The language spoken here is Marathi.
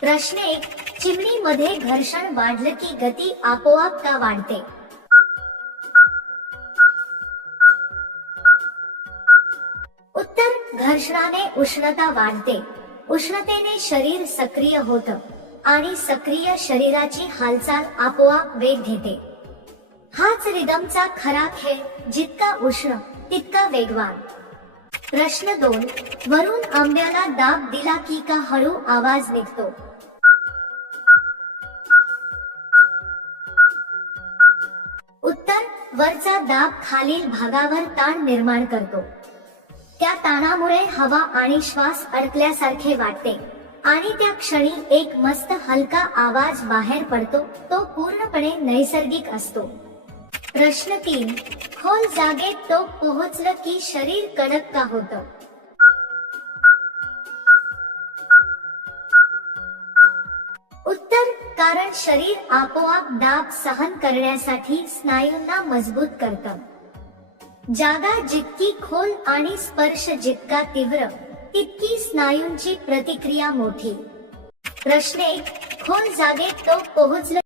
प्रश्न 1. चिमणीमध्ये घर्षण वाढलं की गती आपोआप का वाढते? उत्तर. घर्षणाने उष्णता वाढते. उष्णतेने शरीर सक्रिय होतं आणि सक्रिय शरीराची हालचाल आपोआप वेग घेते. हाच रिदमचा खरा खेळ. जितका उष्ण तितका वेगवान. प्रश्न 2. वरून आंब्याला दाब दिला की का हळू आवाज निघतो? उत्तर. वरचा दाब खालील भागावर ताण निर्माण करतो. त्या ताणामुळे हवा आणि श्वास अडकल्यासारखे वाटते आणि त्या क्षणी एक मस्त हलका आवाज बाहेर पडतो. तो पूर्णपणे नैसर्गिक असतो. प्रश्न 3. खोल जागेत टोक पोहोचलं की शरीर कडक का होतं? उत्तर. कारण शरीर आपोआप दाब सहन करण्यासाठी स्नायूंना मजबूत करतं. जागा जितकी खोल आणि स्पर्श जितका तीव्र तितकी स्नायूंची प्रतिक्रिया मोठी. प्रश्न 1. खोल जागेत टोक पोहोचलं